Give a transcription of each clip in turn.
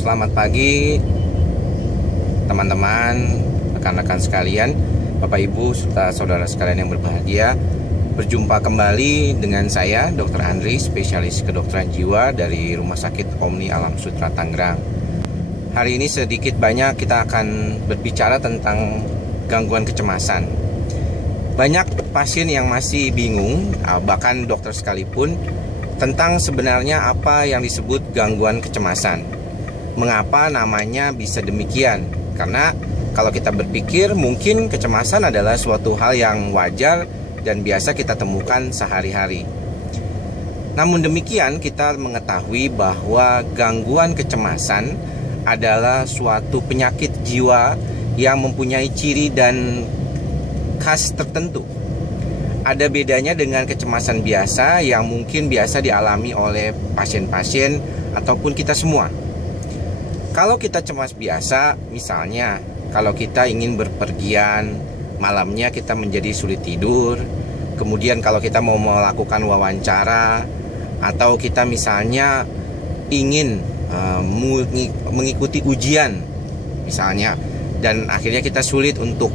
Selamat pagi teman-teman, rekan-rekan sekalian, Bapak Ibu serta saudara sekalian yang berbahagia. Berjumpa kembali dengan saya Dr. Andri, spesialis kedokteran jiwa dari Rumah Sakit Omni Alam Sutera Tangerang. Hari ini sedikit banyak kita akan berbicara tentang gangguan kecemasan. Banyak pasien yang masih bingung, bahkan dokter sekalipun, tentang sebenarnya apa yang disebut gangguan kecemasan. Mengapa namanya bisa demikian? Karena kalau kita berpikir mungkin kecemasan adalah suatu hal yang wajar dan biasa kita temukan sehari-hari. Namun demikian kita mengetahui bahwa gangguan kecemasan adalah suatu penyakit jiwa yang mempunyai ciri dan khas tertentu. Ada bedanya dengan kecemasan biasa yang mungkin biasa dialami oleh pasien-pasien ataupun kita semua. Kalau kita cemas biasa, misalnya kalau kita ingin berpergian, malamnya kita menjadi sulit tidur. Kemudian kalau kita mau melakukan wawancara, atau kita misalnya ingin mengikuti ujian misalnya, dan akhirnya kita sulit untuk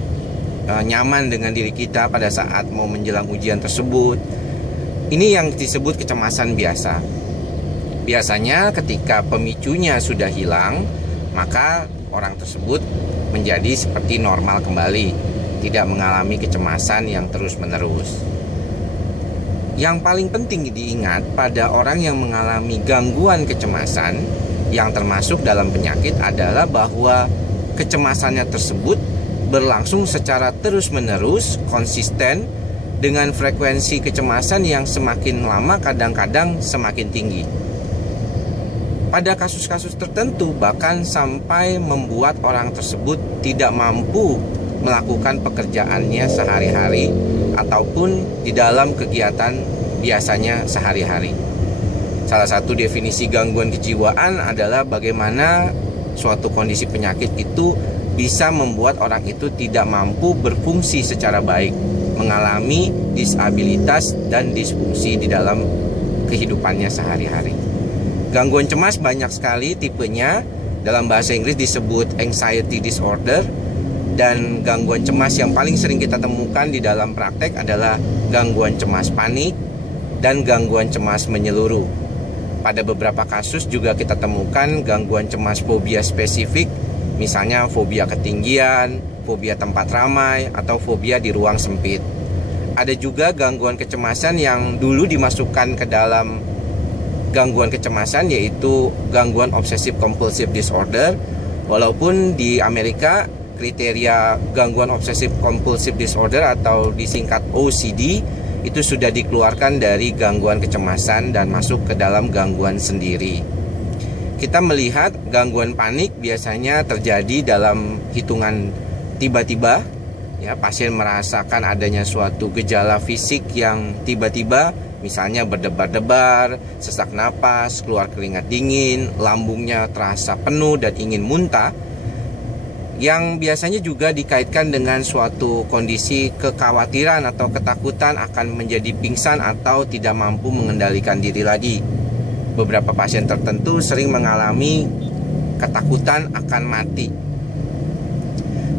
nyaman dengan diri kita pada saat mau menjelang ujian tersebut. Ini yang disebut kecemasan biasa. Biasanya ketika pemicunya sudah hilang, maka orang tersebut menjadi seperti normal kembali, tidak mengalami kecemasan yang terus-menerus. Yang paling penting diingat pada orang yang mengalami gangguan kecemasan yang termasuk dalam penyakit adalah bahwa kecemasannya tersebut berlangsung secara terus-menerus, konsisten, dengan frekuensi kecemasan yang semakin lama kadang-kadang semakin tinggi. Pada kasus-kasus tertentu bahkan sampai membuat orang tersebut tidak mampu melakukan pekerjaannya sehari-hari ataupun di dalam kegiatan biasanya sehari-hari. Salah satu definisi gangguan kejiwaan adalah bagaimana suatu kondisi penyakit itu bisa membuat orang itu tidak mampu berfungsi secara baik, mengalami disabilitas dan disfungsi di dalam kehidupannya sehari-hari. Gangguan cemas banyak sekali tipenya, dalam bahasa Inggris disebut anxiety disorder, dan gangguan cemas yang paling sering kita temukan di dalam praktek adalah gangguan cemas panik dan gangguan cemas menyeluruh. Pada beberapa kasus juga kita temukan gangguan cemas fobia spesifik, misalnya fobia ketinggian, fobia tempat ramai, atau fobia di ruang sempit. Ada juga gangguan kecemasan yang dulu dimasukkan ke dalam gangguan kecemasan, yaitu gangguan obsessive compulsive disorder. Walaupun di Amerika kriteria gangguan obsessive compulsive disorder atau disingkat OCD itu sudah dikeluarkan dari gangguan kecemasan dan masuk ke dalam gangguan sendiri. Kita melihat gangguan panik biasanya terjadi dalam hitungan tiba-tiba, ya, pasien merasakan adanya suatu gejala fisik yang tiba-tiba, misalnya berdebar-debar, sesak napas, keluar keringat dingin, lambungnya terasa penuh dan ingin muntah, yang biasanya juga dikaitkan dengan suatu kondisi kekhawatiran atau ketakutan akan menjadi pingsan atau tidak mampu mengendalikan diri lagi. Beberapa pasien tertentu sering mengalami ketakutan akan mati.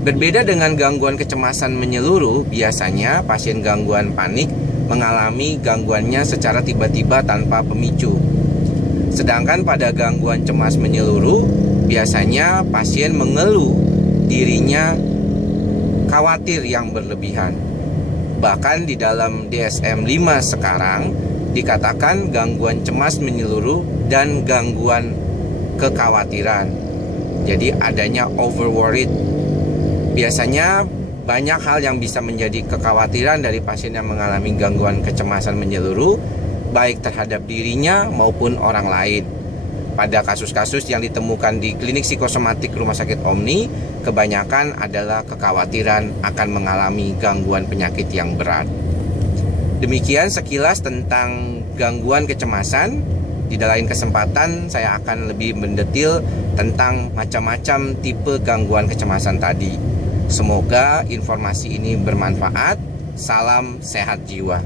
Berbeda dengan gangguan kecemasan menyeluruh, biasanya pasien gangguan panik mengalami gangguannya secara tiba-tiba tanpa pemicu. Sedangkan pada gangguan cemas menyeluruh, biasanya pasien mengeluh dirinya khawatir yang berlebihan. Bahkan di dalam DSM-5 sekarang dikatakan gangguan cemas menyeluruh dan gangguan kekhawatiran. Jadi adanya over worried. Biasanya banyak hal yang bisa menjadi kekhawatiran dari pasien yang mengalami gangguan kecemasan menyeluruh, baik terhadap dirinya maupun orang lain. Pada kasus-kasus yang ditemukan di klinik psikosomatik Rumah Sakit Omni, kebanyakan adalah kekhawatiran akan mengalami gangguan penyakit yang berat. Demikian sekilas tentang gangguan kecemasan. Di lain kesempatan saya akan lebih mendetil tentang macam-macam tipe gangguan kecemasan tadi. Semoga informasi ini bermanfaat. Salam sehat jiwa.